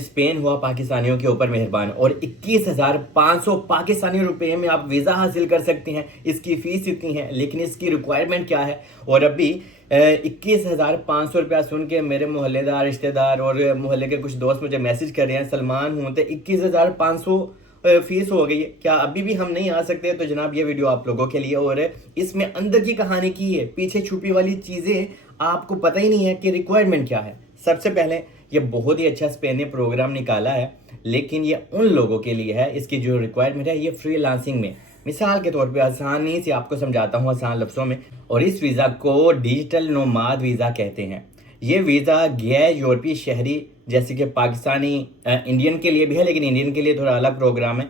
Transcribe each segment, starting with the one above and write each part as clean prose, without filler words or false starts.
Spain हुआ पाकिस्तानियों के ऊपर मेहरबान और 21,500 पाकिस्तानी रुपए में आप वीज़ा हासिल कर सकते हैं। इसकी फ़ीस इतनी है, लेकिन इसकी रिक्वायरमेंट क्या है? और अभी 21,500 रुपया सुन के मेरे मोहल्लेदार, रिश्तेदार और मोहल्ले के कुछ दोस्त मुझे मैसेज कर रहे हैं, सलमान हूँ तो 21,500 फीस हो गई है, क्या अभी भी हम नहीं आ सकते? तो जनाब ये वीडियो आप लोगों के लिए और इसमें अंदर की कहानी की है, पीछे छुपी वाली चीज़ें आपको पता ही नहीं है कि रिक्वायरमेंट क्या है। सबसे पहले ये बहुत ही अच्छा स्पेन ने प्रोग्राम निकाला है, लेकिन ये उन लोगों के लिए है। इसकी जो रिक्वायरमेंट है ये फ्रीलांसिंग में, मिसाल के तौर पे आसानी से आपको समझाता हूँ आसान लफ्ज़ों में। और इस वीज़ा को डिजिटल नोमाद वीज़ा कहते हैं। ये वीज़ा गैर यूरोपीय शहरी जैसे कि पाकिस्तानी, इंडियन के लिए भी है, लेकिन इंडियन के लिए थोड़ा अलग प्रोग्राम है,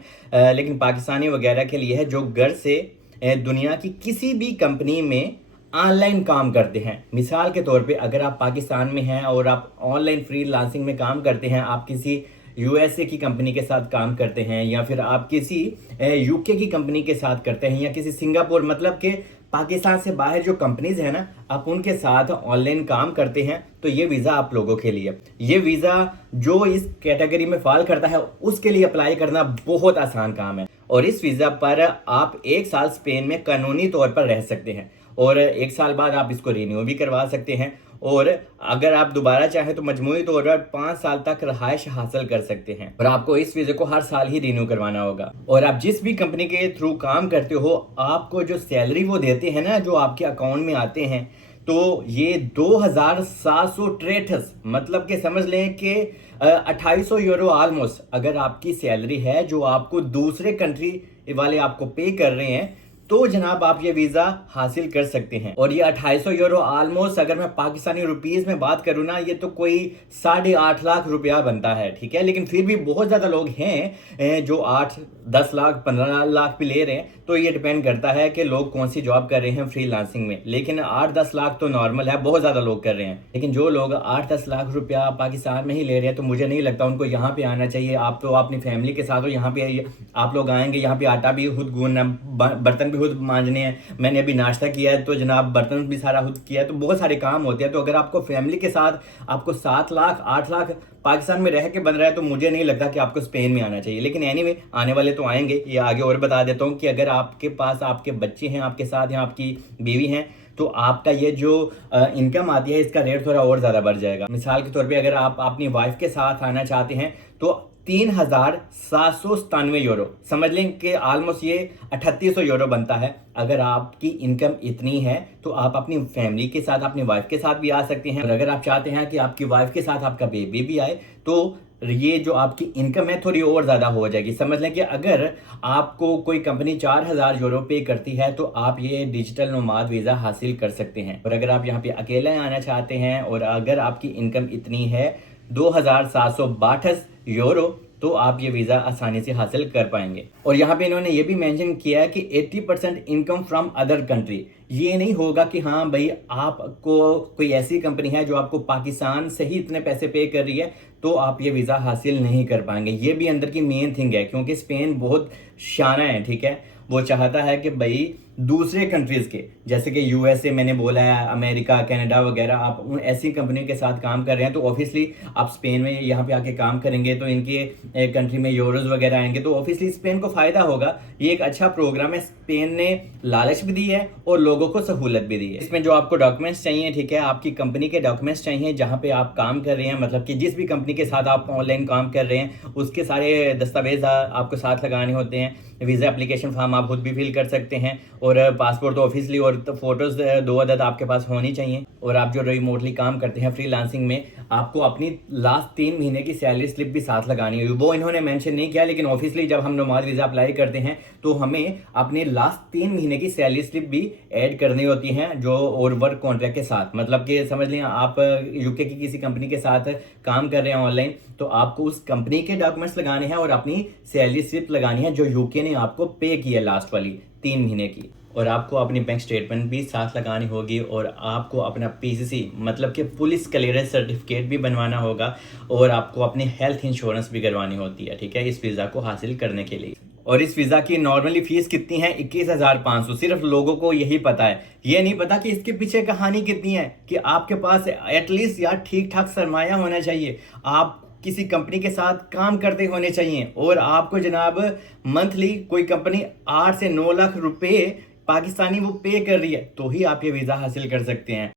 लेकिन पाकिस्तानी वगैरह के लिए है जो घर से दुनिया की किसी भी कंपनी में ऑनलाइन काम करते हैं। मिसाल के तौर पे अगर आप पाकिस्तान में हैं और आप ऑनलाइन फ्रीलांसिंग में काम करते हैं, आप किसी यूएसए की कंपनी के साथ काम करते हैं, या फिर आप किसी यूके की कंपनी के साथ करते हैं, या किसी सिंगापुर, मतलब कि पाकिस्तान से बाहर जो कंपनीज है ना, आप उनके साथ ऑनलाइन काम करते हैं, तो ये वीज़ा आप लोगों के लिए। ये वीज़ा जो इस कैटेगरी में फॉल करता है उसके लिए अप्लाई करना बहुत आसान काम है। और इस वीज़ा पर आप 1 साल स्पेन में कानूनी तौर पर रह सकते हैं और 1 साल बाद आप इसको रिन्यू भी करवा सकते हैं, और अगर आप दोबारा चाहें तो मजमूई तौर पर 5 साल तक रहायश हासिल कर सकते हैं। और आपको इस वीज़े को हर साल ही रिन्यू करवाना होगा। और आप जिस भी कंपनी के थ्रू काम करते हो, आपको जो सैलरी वो देते हैं ना, जो आपके अकाउंट में आते हैं, तो ये 2,763, मतलब कि समझ लें कि 2,800 यूरो ऑलमोस्ट अगर आपकी सैलरी है जो आपको दूसरे कंट्री वाले आपको पे कर रहे हैं, तो जनाब आप ये वीज़ा हासिल कर सकते हैं। और ये 2,800 यूरो ऑलमोस्ट अगर मैं पाकिस्तानी रुपीस में बात करूँ ना, ये तो कोई 8.5 लाख रुपया बनता है, ठीक है। लेकिन फिर भी बहुत ज़्यादा लोग हैं जो 8, 10 लाख, 15 लाख भी ले रहे हैं। तो ये डिपेंड करता है कि लोग कौन सी जॉब कर रहे हैं फ्रीलांसिंग में। लेकिन 8-10 लाख तो नॉर्मल है, बहुत ज़्यादा लोग कर रहे हैं। लेकिन जो लोग 8-10 लाख रुपया पाकिस्तान में ही ले रहे हैं, तो मुझे नहीं लगता उनको यहाँ पे आना चाहिए। आप तो अपनी फैमिली के साथ हो, यहाँ पे आप लोग आएंगे, यहाँ पे आटा भी खुद गूंदना, बर्तन खुद मांजने हैं। मैंने अभी नाश्ता किया है तो जनाब बर्तन भी सारा खुद किया है, तो बहुत सारे काम होते हैं। तो अगर आपको फैमिली के साथ आपको 7 लाख 8 लाख पाकिस्तान में रह के बन रहा है, तो मुझे नहीं लगता कि आपको स्पेन में आना चाहिए। लेकिन एनीवे आने वाले तो आएंगे। ये आगे और बता देता हूँ कि अगर आपके पास आपके बच्चे हैं आपके साथ, या आपकी बीवी हैं, तो आपका ये जो इनकम आती है इसका रेट थोड़ा और ज़्यादा बढ़ जाएगा। मिसाल के तौर पे अगर आप अपनी वाइफ के साथ आना चाहते हैं तो 3,797 यूरो, समझ लें कि ऑलमोस्ट ये 3,800 यूरो बनता है। अगर आपकी इनकम इतनी है तो आप अपनी फैमिली के साथ, अपनी वाइफ के साथ भी आ सकते हैं। और अगर आप चाहते हैं कि आपकी वाइफ के साथ आपका बेबी भी आए, तो ये जो आपकी इनकम है थोड़ी और ज़्यादा हो जाएगी। समझ लें कि अगर आपको कोई कंपनी 4,000 यूरो पे करती है, तो आप ये डिजिटल नोमाद वीज़ा हासिल कर सकते हैं। और अगर आप यहाँ पे अकेले आना चाहते हैं और अगर आपकी इनकम इतनी है 2,762 यूरो, तो आप ये वीज़ा आसानी से हासिल कर पाएंगे। और यहाँ पे इन्होंने ये भी मेंशन किया है कि 80% इनकम फ्रॉम अदर कंट्री। ये नहीं होगा कि हाँ भाई आपको कोई ऐसी कंपनी है जो आपको पाकिस्तान से ही इतने पैसे पे कर रही है तो आप ये वीज़ा हासिल नहीं कर पाएंगे। ये भी अंदर की मेन थिंग है, क्योंकि स्पेन बहुत शाना है, ठीक है। वो चाहता है कि भाई दूसरे कंट्रीज़ के, जैसे कि यूएसए मैंने बोला है, अमेरिका, कनाडा वगैरह, आप उन ऐसी कंपनी के साथ काम कर रहे हैं तो ऑब्वियसली आप स्पेन में यहाँ पे आके काम करेंगे तो इनके कंट्री में यूरोज वगैरह आएंगे, तो ऑब्वियसली स्पेन को फ़ायदा होगा। ये एक अच्छा प्रोग्राम है। स्पेन ने लालच भी दी है और लोगों को सहूलत भी दी है। इसमें जो आपको डॉक्यूमेंट्स चाहिए, ठीक है, आपकी कंपनी के डॉक्यूमेंट्स चाहिए जहाँ पे आप काम कर रहे हैं, मतलब कि जिस भी कंपनी के साथ आप ऑनलाइन काम कर रहे हैं उसके सारे दस्तावेज आपको साथ लगाने होते हैं। वीज़ा एप्लीकेशन फॉर्म आप खुद भी फिल कर सकते हैं, और पासपोर्ट तो ऑफिसली, और तो फोटोज़ 2 अदद आपके पास होनी चाहिए। और आप जो रिमोटली काम करते हैं फ्रीलांसिंग में, आपको अपनी लास्ट 3 महीने की सैलरी स्लिप भी साथ लगानी है। वो इन्होंने मेंशन नहीं किया, लेकिन ऑफिसली जब हम नोमाद वीज़ा अप्लाई करते हैं तो हमें अपने लास्ट 3 महीने की सैलरी स्लिप भी ऐड करनी होती है, जो और वर्क कॉन्ट्रैक्ट के साथ। मतलब कि समझ लें आप यूके की किसी कंपनी के साथ काम कर रहे हैं ऑनलाइन, तो आपको उस कंपनी के डॉक्यूमेंट्स लगाने हैं और अपनी सैलरी स्लिप लगानी है जो यूके ने आपको पे की है लास्ट वाली 3 महीने की। और आपको अपनी बैंक स्टेटमेंट भी साथ लगानी होगी, और आपको अपना पीसीसी मतलब कि पुलिस क्लियरेंस सर्टिफिकेट भी बनवाना होगा, और आपको अपनी हेल्थ इंश्योरेंस भी करवानी होती है, ठीक है, इस वीज़ा को हासिल करने के लिए। और इस वीज़ा की नॉर्मली फ़ीस कितनी है? 21,500। सिर्फ लोगों को यही पता है, ये नहीं पता कि इसके पीछे कहानी कितनी है, कि आपके पास एटलीस्ट यार ठीक ठाक सरमाया होना चाहिए। आप किसी कंपनी के साथ काम करते होने चाहिए और आपको जनाब मंथली कोई कंपनी 8 से 9 लाख रुपए पाकिस्तानी वो पे कर रही है, तो ही आप ये वीज़ा हासिल कर सकते हैं।